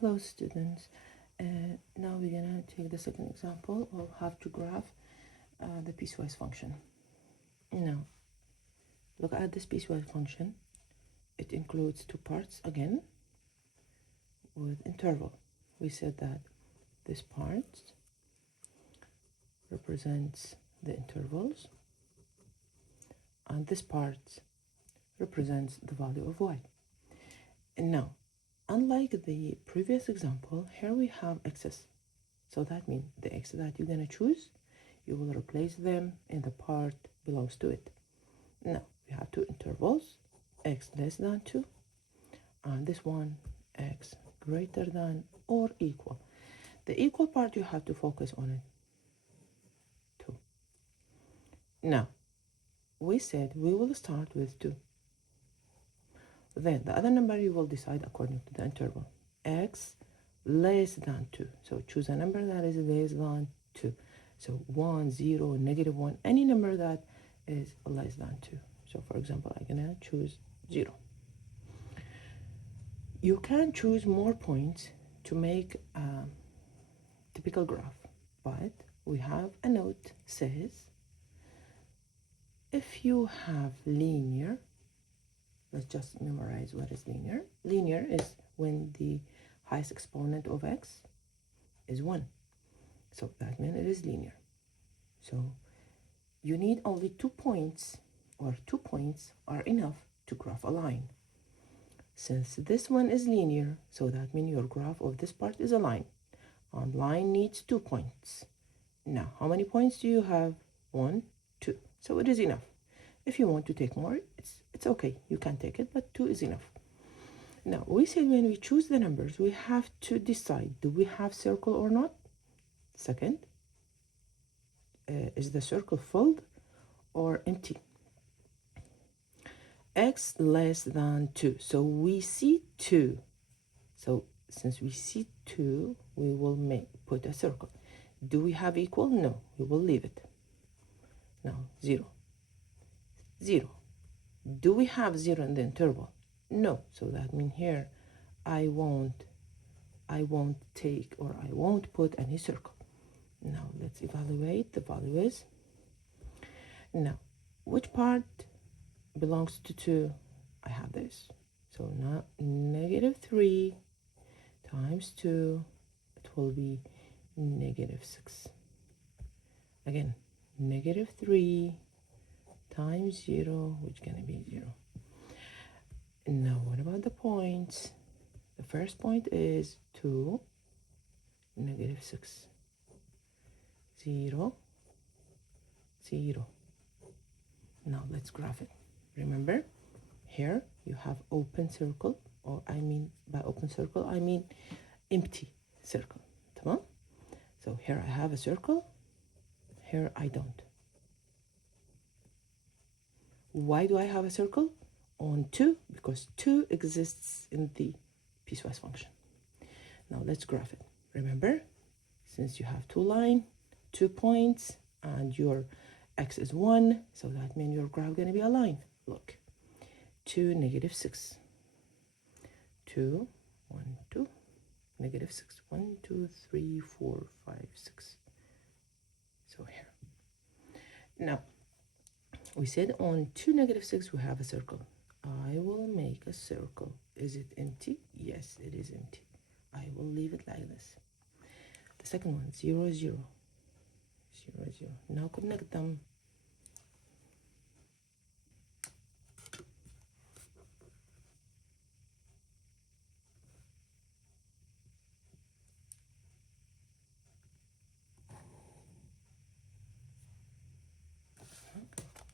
Hello students, now we're gonna take the second example of how to graph the piecewise function. Now look at this piecewise function. It includes two parts again with interval. We said that this part represents the intervals and this part represents the value of y. And now, unlike the previous example, here we have x's. So that means the x that you're gonna choose, you will replace them in the part belongs to it. Now we have two intervals, x less than 2 and this one x greater than or equal. The equal part you have to focus on it 2. Now we said we will start with 2. Then the other number you will decide according to the interval. X less than 2. So choose a number that is less than 2. So 1, 0, -1, any number that is less than 2. So for example, I'm gonna choose 0. You can choose more points to make a typical graph, but we have a note says if you have linear, let's just memorize what is linear. Linear is when the highest exponent of x is 1. So that means it is linear. So you need only 2 points, or 2 points are enough to graph a line. Since this one is linear, so that means your graph of this part is a line. And line needs 2 points. Now, how many points do you have? 1, 2. So it is enough. If you want to take more, it's okay. You can take it, but 2 is enough. Now, we said when we choose the numbers, we have to decide, do we have circle or not? Second, is the circle filled or empty? X less than 2. So we see 2. So since we see 2, we will put a circle. Do we have equal? No, we will leave it. Now 0. 0. Do we have 0 in the interval? No. So that means here I won't take, or I won't put any circle. Now let's evaluate. The value is, now which part belongs to 2? I have this. So now -3 times 2, it will be -6. Again, -3 times 0, which is going to be 0. Now what about the points? The first point is 2, -6. 0, 0. Now let's graph it. Remember, here you have open circle, or I mean by open circle, I mean empty circle. Tamam? So here I have a circle, here I don't. Why do I have a circle? On 2, because 2 exists in the piecewise function. Now let's graph it. Remember, since you have 2 lines, 2 points, and your x is 1, so that means your graph is going to be a line. Look, 2, -6. 2, 1, 2, -6. 1, 2, 3, 4, 5, 6. So here. Now, we said on 2, -6, we have a circle. I will make a circle. Is it empty? Yes, it is empty. I will leave it like this. The second one, 0, 0. 0, 0. Now connect them.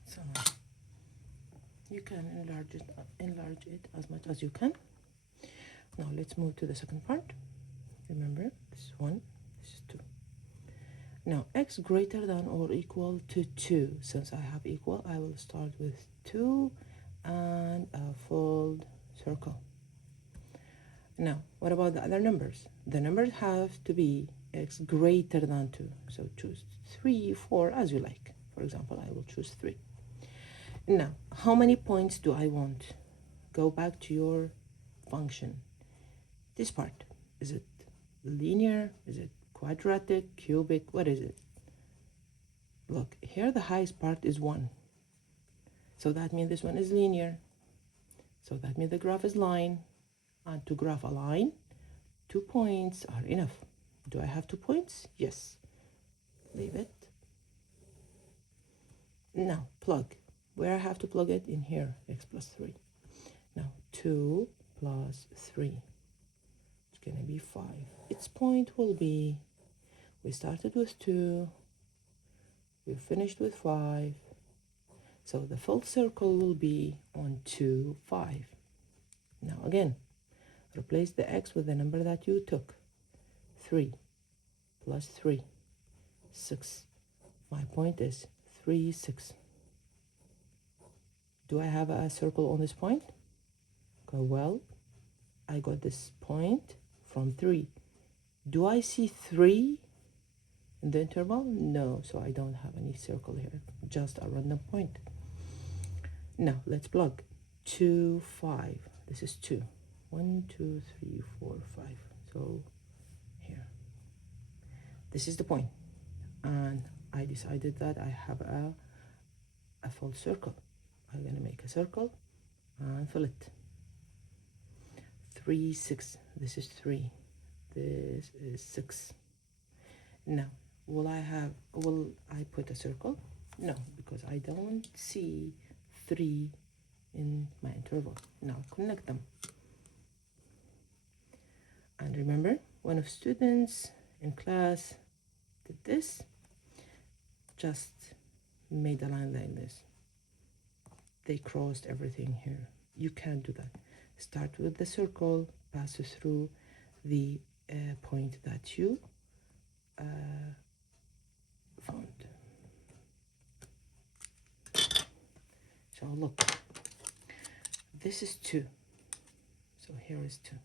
So you can enlarge it as much as you can. Now let's move to the second part. Remember, this is 1, this is 2. Now x greater than or equal to 2. Since I have equal, I will start with 2 and a full circle. Now, what about the other numbers? The numbers have to be x greater than 2. So choose 3, 4, as you like. For example, I will choose 3. Now, how many points do I want? Go back to your function. This part. Is it linear? Is it quadratic, cubic? What is it? Look, here the highest part is 1. So that means this one is linear. So that means the graph is line. And to graph a line, 2 points are enough. Do I have 2 points? Yes. Leave it. Now plug. Where I have to plug it? In here, x plus 3. Now 2 plus 3. It's going to be 5. Its point will be, we started with 2, we finished with 5. So the full circle will be on 2, 5. Now again, replace the x with the number that you took. 3 plus 3, 6. My point is 3, 6. Do I have a circle on this point? Okay, well, I got this point from 3. Do I see 3 in the interval? No, so I don't have any circle here, just a random point. Now let's plug. 2, 5. This is 2. 1, 2, 3, 4, 5. So here. This is the point. And I decided that I have a full circle. I'm going to make a circle and fill it. 3, 6. This is 3. This is 6. Now, will I put a circle? No, because I don't see 3 in my interval. Now connect them. And remember, one of students in class did this, just made a line like this. They crossed everything here. You can't do that. Start with the circle, pass through the point that you found. So look, this is 2. So here is 2.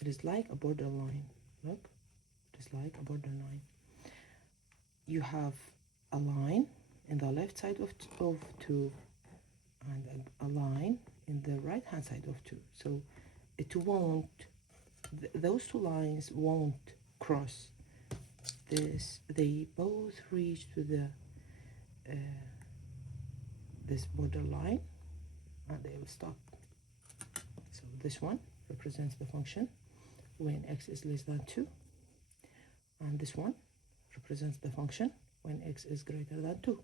It is like a borderline. Look, it is like a borderline. You have a line in the left side of 2 and a line in the right hand side of 2. So it won't, those 2 lines won't cross. They both reach to the this borderline and they will stop. So this one represents the function when x is less than 2, and this one represents the function when x is greater than 2.